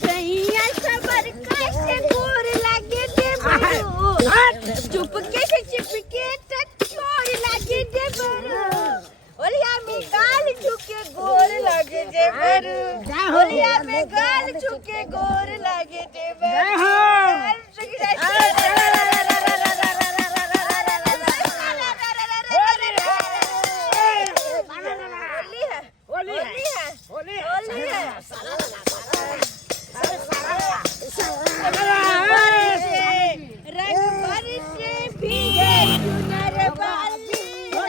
सैया सबर कैसे गोर लागे दे बरू चुपके से चिपके तक छोड़ लागे दे बरू ओलिया में गाल झुके गोर लागे दे बरू ओलिया में गाल झुके गोर लागे दे बरू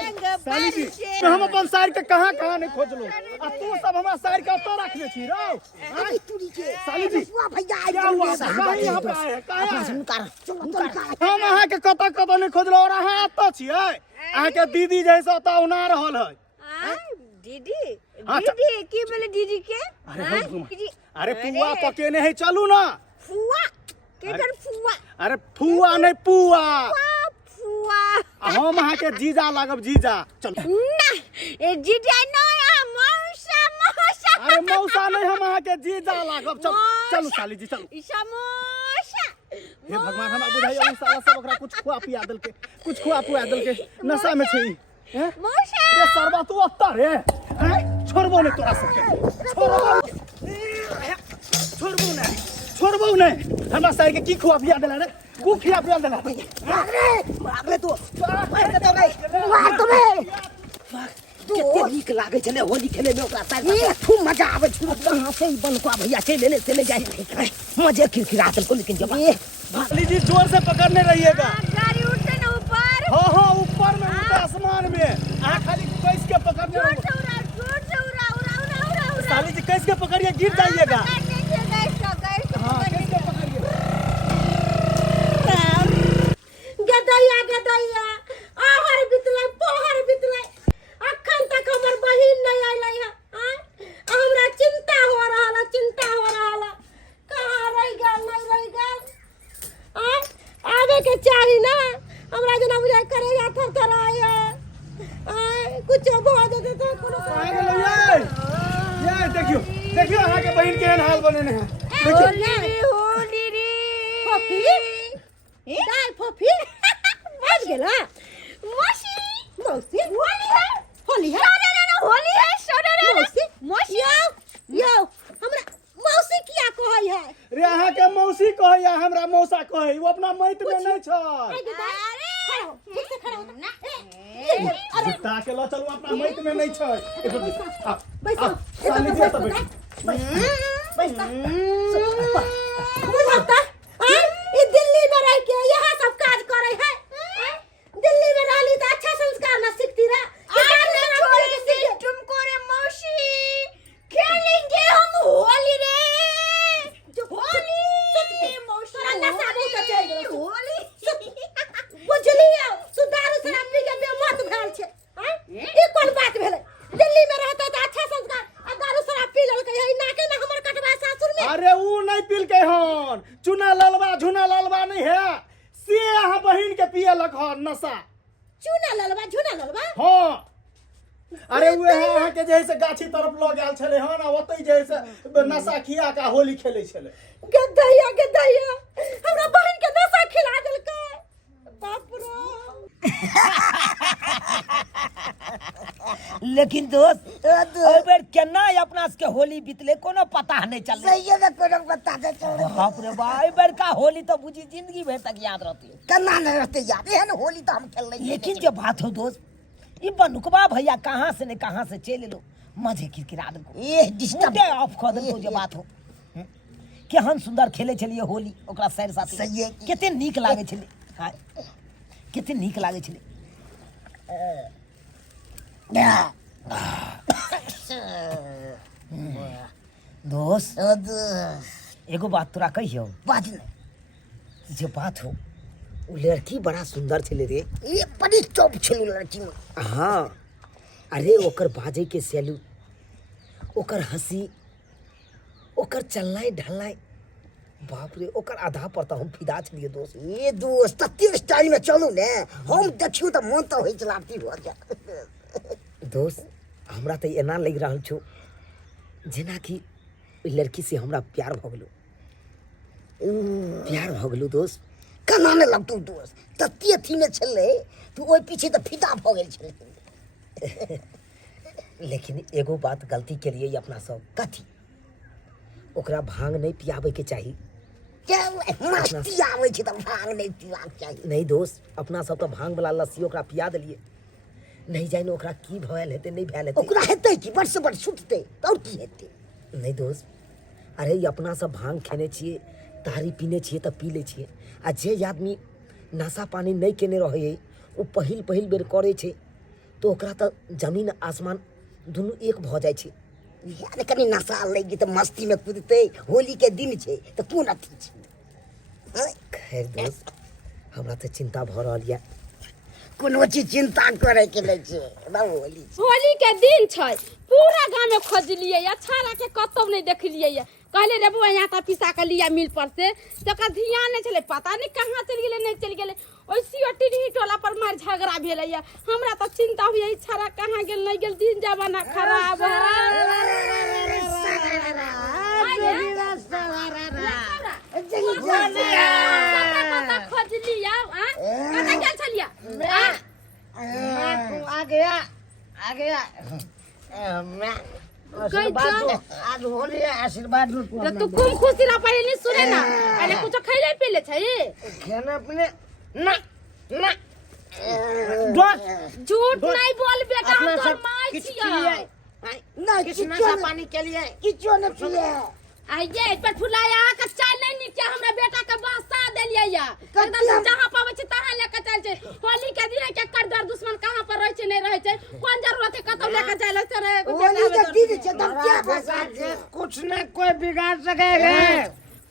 हम अपन साइड के कहां नहीं खोज लो आ तू सब हमरा साइड के तो रख ले छी रो साली जी भैया क्या हुआ कहां यहां पे आए कहां हम अहां के कत नहीं खोजलो और अहां तो छिए अहां के दीदी जैसा त उना रहल है दीदी दीदी की बोले दीदी के अरे पुआ पकेने है चलू ना फुआ केकर फुआ अरे फुआ नहीं पुआ फुआ हम अहां के जीजा लागब जीजा चल ना ए जीजा न मौसा अरे मौसा नहीं हम अहां के जीजा लागब चल चलू साली जी चलू समोसा हे भगवान हमरा बुझाइए उ साला सब ओकरा कुछ खुआ पिया दल के नशा में छी हैं मौसा रे सरबा तू अत्ता रे हैं छोड़बो ने तोरा सबके छोड़बो ने हमरा साइड के की खुआ पिया देला रे कु खिया पिया देला मार ले तू मार के तो नहीं मार तुम्हें कितने नीक लागे छले होली खेले में ओकरा साइड में खूब मजा आवे छ कहां से बनकुआ भैया चले जाए मजे खिरखिरा को लेकिन जब साली जी जोर से पकड़ने रहिएगा गाड़ी उठे ना ऊपर हां ऊपर में उड़े आसमान में आ खाली कैस के पकड़ने जोर से उड़ा साली जी कैस के पकड़िए गिर जाइएगा गदैया आहर बितले पहर बितले अखन तक हमर बहिन नहीं आइलै है हमरा चिंता हो रहल कहां रह गेल नहीं रह गेल आवे के चाही ना हमरा जना बुझाय करे या थर आया कुछ भो दे तो कोनो कहां गेलै ये देखियो अहां के बहिन केहन हाल बनेने है होली रे फफी दाई फफी मर गेला मौसी होली है मौसी यो हमरा मौसी किया कहै है रे अहां के मौसी कहै या हमरा मौसा कहै वो अपना मैत में नहीं छ अरे के लो चलू अपना मैत में नहीं छ बैठो साली जी तो बुझाता ई दिल्ली में रह के यहां सब काज करे है दिल्ली में रहली तो अच्छा संस्कार ना सीखती रहा तुमको रे मौसी खेलेंगे हम होली रे होली मौसी नशा बहुत चल गयो होली बुझलियो सुधारू शराब पी के बेमत भेल छे ई कोन बात भेले दिल्ली में रहता तो अच्छा संस्कार आ दारू शराब पी ललके है नाके ना हमर कटवा सासुर में अरे ऊ नहीं पील के हन चुना ललवा झुना ललवा नहीं है से अहां बहिन के पिए लख नशा झुना ललवा हां अरे वे अहां के जैसे गाछी तरफ ल गेल छले हन ओतै जैसे नशा खिया का होली खेलै छले गदैया हमरा बहन के नशा खिला देलकै बाप रे लेकिन दोस्त एबर केना अपना के होली बीतले कोनो पता नहीं चले सही है कोनो पता नहीं चले बाप रे बा एबर का होली तो बुझी जिंदगी भर तक याद रहती केना नहीं रहते याद है होली तो हम खेल रहे लेकिन जो बात हो दोस्त ये बनुकबा भैया कहां से चले लो मजे किरकिरा दे ये डिस्टर्ब ऑफ कर दे जो बात हो केहन सुंदर खेले छलिए होली ओकरा सैर साथी सही है केते नीक लागे छले हां केते नीक लागे छले दोस्त एगो बात तोरा कहियो बात नहीं जो बात हो वो लड़की बड़ा सुंदर छले रे ये बड़ी चौप छलू लड़की में हाँ अरे ओकर बाजे के सैलू ओकर हंसी ओकर चलनाई ढलनाई बाप रे ओकर आधा पर तो हम फिदा छलिए दोस्त ये दोस्त तत्ती स्टाइल में चलू ने हम देखियो तो मन तो होई चलाती हो जा दोस्त हमरा तो एना लग रहल छो जेना कि ओइ लड़की से हमरा प्यार भ गेलो, प्यार भ गेलो दोस्त। केना नहि लगतौ दोस्त, तते अथी में छलै तू ओहि पीछे तऽ फिदा भऽ गेल छलै। लेकिन एगो बात गलती केलिए अपना सब। कथी ओकरा भांग नहीं पियाबे के चाहिए। मस्ती आबै छै तऽ भांग नहि पीबाक चाही। नहीं दोस्त, अपना सब तो भांग वाला लस्सी ओकरा पिया दिलिए, नहीं जाने ओकरा की भयल हेतै नहीं भयल हेतै। ओकरा हेतै कि बड़ से बड़ सुततै और की हेतै। नहीं दोस्त, अरे ये अपना सब भांग खेने छिए, तारी पीने छिए तो पी ले छिए, आ जे आदमी नशा पानी नहीं केने रहे वो पहिल पहिल बेर करे छै तो ओकरा तो जमीन आसमान दुनू एक भ जाय छै। यार कनी नशा लगी तऽ मस्ती में कूदतै, होली के दिन छै तऽ कोन अथी छै। खैर दोस्त, हमरा तो चिंता भ रहल ये। कोनो चीज चिंता करे के नहीं छै, होली छै। होली के दिन छै, पूरा गांव में खोजलिए या छाड़ा के कतौ नहीं देखलिए या। कहले रे बुआ यहाँ पिसा के लिया मिल पर से, तो का ध्यान नहीं चले, पता नहीं कहाँ चल गेले नहीं चल गेले। ओसी टिरही टोला पर मार झगड़ा भेल या। हमरा तो चिंता हुई ई छाड़ा कहाँ गेल नहीं गेल, दिन जमाना खराब है। खोजलिया कतऽ गेल छलिया? आ गया मैं आज होली आशीर्वाद तो तू खूब खुशी ना पहले नहीं सुने ना, पहले कुछ खैले पीले छै। खाना पीने ना ना झूठ नहीं बोल बेटा, हम तोर माय छियै। ना किछु नशा पानी के लिए किछो न पिए। आइए पर फुलाया का चाय नहीं निकया, हमरा बेटा के बहसा देलियै या। एकदम जहां पावे छै तहां लेके चल छै। होली के दिन के करदर दुश्मन कहां पर रहै छै नहीं रहै छै, कोन जरूरत है कतौ लेके जाय लगते रे। होली के दिन छै तब क्या फंसा छै, कुछ न कोई बिगाड़ सकेगा।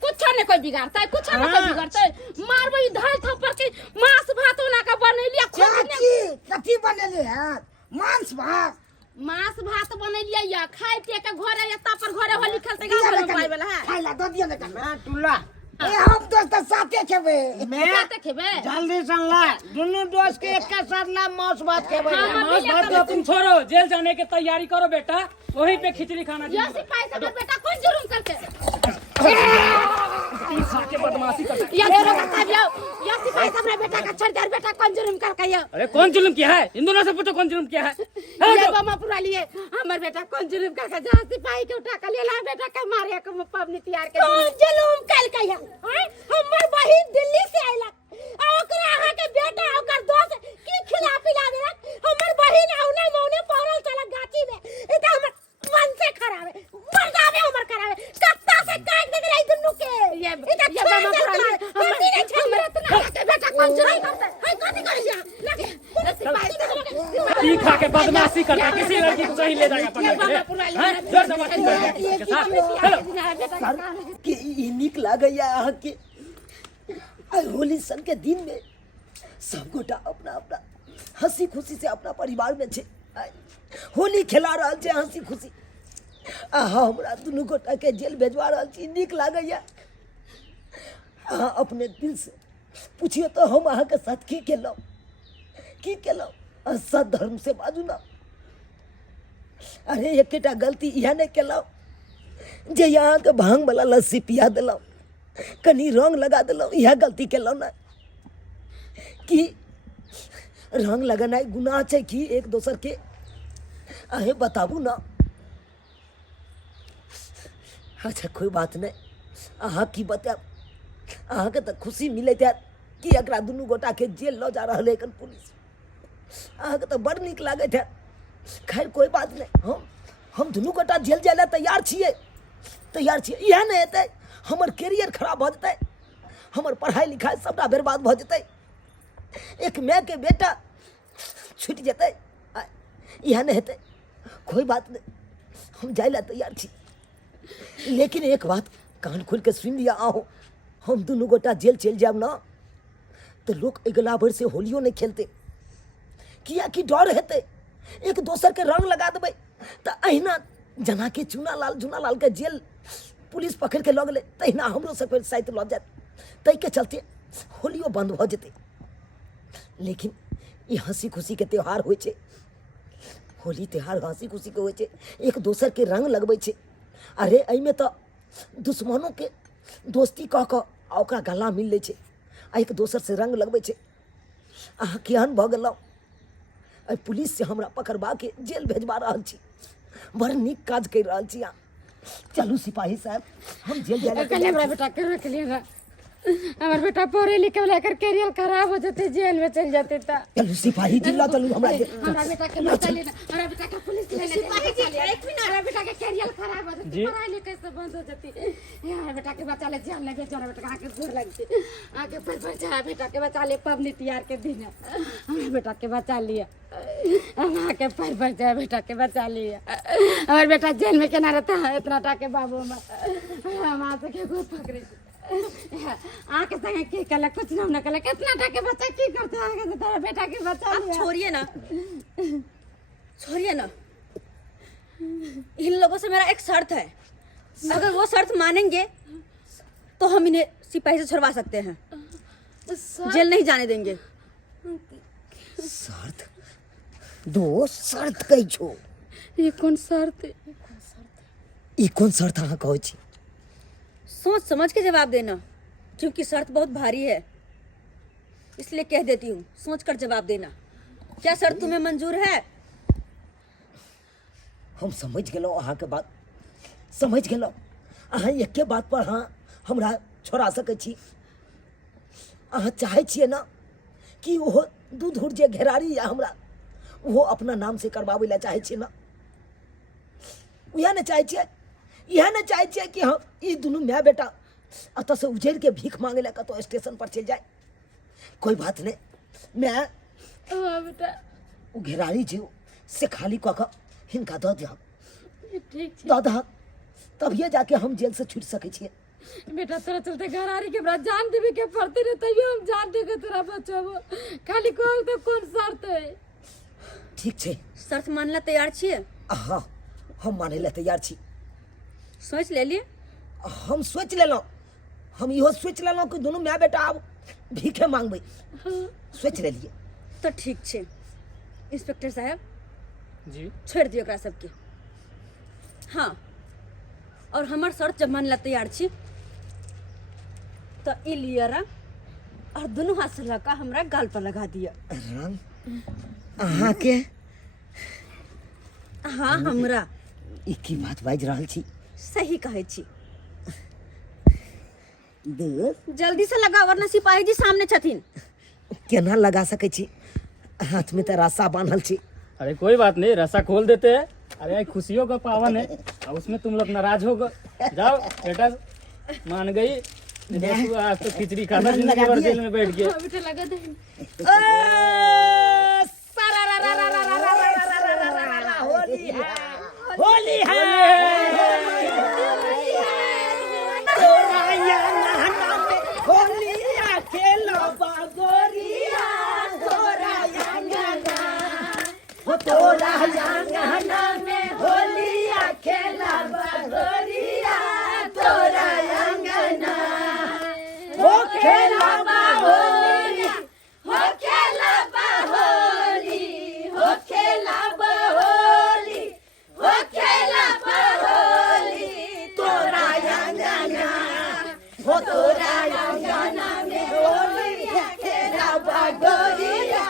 कुछ नहीं कोई बिगाड़ता है, कुछ नहीं कोई बिगाड़ता है। मारबो ई धाय थप्पड़ के मांस भात बना के बनैलिया। चाची कथी बनेले है? मांस भात मांस भात बनैलिया या, खाय पिए के घरे एता पर घरे होली खेलते गांव में पाइ वाला है। खाइ ला दो दिया न मैं टुल्ला ए हम दोस्त साथे खेबे। मैं साथे खेबे जल्दी चलना, दोनों दोस्त के एक साथ ला मांस भात खेबे। मांस भात तो तुम छोड़ो, जेल जाने की तैयारी करो बेटा, वहीं पे खिचड़ी खाना। ये सिपाही सब बेटा कौन जुर्म करके के बदमाशी करता है। ये जुर्म करता है ये सिपाही सब बेटा का छोड़ दे, बेटा कौन जुर्म करके ये। अरे कौन जुल्म किया है? इन दोनों से पूछो कौन जुल्म किया है। ये बाबा पूरा लिए हमर बेटा कौन जुर्म करके जा सिपाही के उठा के ले ला बेटा के मारे के पबनी तैयार के कौन जुल्म कल के है? हमर बहिन दिल्ली से आइला आ ओकरा अहा के बेटा ओकर दोस्त की खिला पिला देलक। हमर बहिन औने मौने पहरल चला गाछी में, ई त हमर मन से खराब है, मर्दावे हमर खराब है। कत्ता से काट दे रही दुन्नु के ये बाबा पूरा लिए हम नहीं छोड़ बेटा कौन जुर्म करता है? हाय कथि कर जा लगे सिपाही तीखा के बदमाशी करता है, किसी लड़की को कहीं ले जाएगा पकड़ के। हैं? जोर से बात कर के साथ। हेलो कि ई नीक लागैया अहाँ के आई होली सन के दिन में सब गोटा अपना अपना हंसी खुशी से अपना परिवार में छे आइ होली खेला रहल छे हंसी खुशी। अहाँ हमरा दुनू गोटा के जेल भेजवा रहल छी, नीक लागैया। अहाँ अपने दिल से पूछिए तो हम अहाँ के साथ की केलहुँ की केलहुँ? सत धर्म से बाजू ना। अरे एकेटा गलती इएह नहीं केलहुँ जे यहाँ के भांग वाला लस्सी पिया दिलहुँ, कनी रंग लगा दिलहुँ, यह गलती केलहुँ ना। कि रंग लगानाइ गुनाह छै कि एक दोसर के? अहे बताबू ना। अच्छा कोई बात नहीं, अहाँ की बताब, अहाँ के तो खुशी मिलत है कि एकरा दुनू गोटा के जेल ल जा रहल है एखन पुलिस। अहाँ के तो बड़ नीक लागत है। खैर कोई बात नहीं, हम दुनू गोटा जेल जाए ला तैयार छियै, तैयार छियै। इएह नहीं हेतै हमर कैरियर खराब भ जेतै, हमर पढ़ाई लिखाई सबटा बर्बाद भ जेतै, एक माय के बेटा छूट जेतै। इएह नहीं हेतै, कोई बात नहीं, हम जाए ला तैयार छी। लेकिन एक बात कान खोल के सुन लिया, आओ हम दुनू गोटा जेल चल जाब ना तो लोग अगला भर से होलियो नहीं खेलते, किया कि डर हेतै एक दोसर के रंग लगा देबै तो अहिना जना के चूना लाल के जेल पुलिस पकड़ के लग ले, तहिना हमरो सब साथ लग जात, तै के चलते होलियो बंद भ जेतै। लेकिन ये हंसी खुशी के त्यौहार होइ छै, होली त्यौहार हंसी खुशी के होइ छै, एक दोसर के रंग लगबै छै। अरे एहिमे तो दुश्मनों के दोस्ती कह कऽ आ ओकरा गला मिल लै छै आ एक दोसर से रंग लगबै छै। अहाँ केहन भऽ गेलहुँ, एहि पुलिस से हमरा पकड़बा के जेल भेजबा रहल छी। बड़ नीक काज कर रहल छी अहाँ। चलू सिपाही साहब, हम जेल जाए कल हमरा बेटा के रख लिया, हमार बेटा पढ़े लिखे लेकर कैरियर खराब हो जाते, जेल में चल जाते। चलू सिपाही जी, ला चलू हमरा हमारा बेटा के बचा लेना, हमारा बेटा के पुलिस ले लेते, सिपाही जी एक मिनट, हमारा बेटा के कैरियर खराब हो जाती, पढ़ाई लिखाई सब बंद हो जाती। हमारा बेटा के बचा ले, जेल में भेजो, हमारा बेटा आके गोर लगती, आके पर बचा, बेटा के बचा ले, पबनी तैयार के दिन हमारा बेटा के बचा लिया, हम आके पर बचा, बेटा के बचा लिया। हमारा बेटा जेल में केना रहता है इतना टाके बाबू में, हम आ सके गोद पकड़े आके संगे की कल कुछ ना कल कितना टाके बच्चा की करते आगे से तेरा बेटा के बच्चा लिया। छोड़िए ना, छोड़िए ना, इन लोगों से मेरा एक शर्त है, अगर वो शर्त मानेंगे तो हम इन्हें सिपाही से छुड़वा सकते हैं, जेल नहीं जाने देंगे। शर्त? दोस्त शर्त कही छो? ये कौन शर्त? ई कौन शर्त अहाँ कहै छी? सोच समझ के जवाब देना, क्योंकि शर्त बहुत भारी है, इसलिए कह देती हूँ, सोच कर जवाब देना। क्या शर्त तुम्हें मंजूर है? हम समझ गेलहुँ अहाँ के बात, समझ गेलहुँ। अहाँ एके बात पर हाँ हमरा छोड़ा सकै छी। अहाँ चाहै छियै ना कि ओहो दूध हुर जे घेरारी या हमरा वो अपना नाम से करवाबै ला चाहै छियै ना? उएह ने चाहै छियै, इएह ने चाहै छियै कि हम ई दुनू माय बेटा अतऽ से उजैर के भीख मांगे ला कतौ स्टेशन पर चलि जाए। कोई बात नहीं, मैं बेटा ओ घेरारी जे से खाली कऽ कऽ हिनका दऽ देब, ठीक दऽ दहक, तभिए जाके हम जेल से छूट सकै छियै। बेटा तोरा चलते घरारी के बड़ा जान देवे के पड़ते रहे, तैयो हम जान दे के तोरा बचाबो, खाली कह तो कौन शर्त है? ठीक छै, शर्त मानला तैयार छियै? हाँ हम मानै ला तैयार छी। सोच ले लिए? हम सोच लेलहुँ, हम इहो सोच लेलहुँ कि दुनू माय बेटा आब भीखे मांगबै, सोच लेलियै। तो ठीक छै इंस्पेक्टर साहब जी, छोड़ दियो एकरा सबके। हाँ, और हमार शर्त जब मानला तैयार छी तो ई लिया रंग और दोनों हाथ से लगा हमरा गाल पर लगा दिया। रंग अहाँ के? हाँ हमरा। ई की बात बाजि रहल छी? सही कहै छी। दोस्त जल्दी से लगा वरना सिपाही जी सामने छथिन। केना लगा सकै छी? हाथ में तो रस्सा बांधल छी। अरे कोई बात नहीं, रस्सा खोल देते हैं। अरे ये खुशियों का पावन है, अब उसमें तुम लोग नाराज हो गए। जाओ बेटा, मान गई देखो, आज तो खिचड़ी खाना जिंदगी भर जेल में बैठ गया। होली है, होली है, होलिया खेलो बागोरिया, तोरा अंगना में होलिया खेला बागोरिया, तोरा अंगना हो खेला बाहोली, हो खेला बाहोली, हो खेला बाहोली, हो खेला बाहोली, तोरा अंगना हो, तोरा अंगना में होलिया खेला बागोरिया,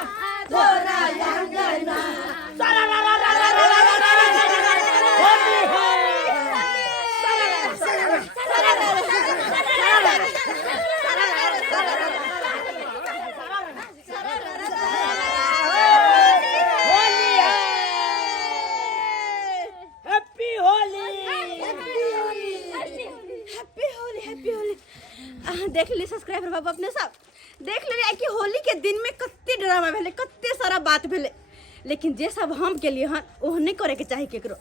तोरा अंगना। देख ली सब्सक्राइबर बाबू अपने सब देख ले कि होली के दिन में कत्ते ड्रामा भेले, कत्ते सारा बात भेले, लेकिन जे सब हम के लिए हन वो नहीं करे के चाहे केकरो।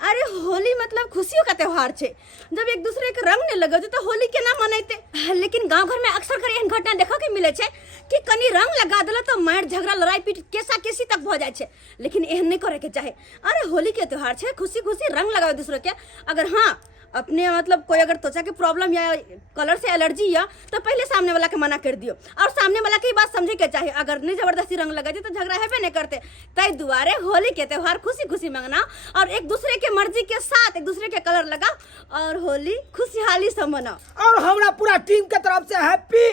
अरे होली मतलब खुशियों का त्योहार छे, जब एक दूसरे के रंग ने लगे तो होली के ना मनाते। लेकिन गांव घर में अक्सर कर एहन घटना देखा के मिले छे कि कनी रंग लगा दिला तो मार झगड़ा लड़ाई पीट केसा केसी तक हो जाए छे, लेकिन एहन नहीं करे के चाहे। अरे होली के त्योहार छे, खुशी खुशी रंग लगाओ दूसरे के। अगर हाँ अपने मतलब कोई अगर त्वचा के प्रॉब्लम या कलर से एलर्जी या तो पहले सामने वाला के मना कर दियो और सामने वाला की बात समझे के चाहे। अगर नहीं जबरदस्ती रंग लगा तो झगड़ा है नहीं करते। तय दुआरे होली के त्योहार खुशी खुशी मंगना और एक दूसरे के मर्जी के साथ एक दूसरे के कलर लगा और होली खुशहाली से मनाओ। और हमरा पूरा टीम के तरफ से हैप्पी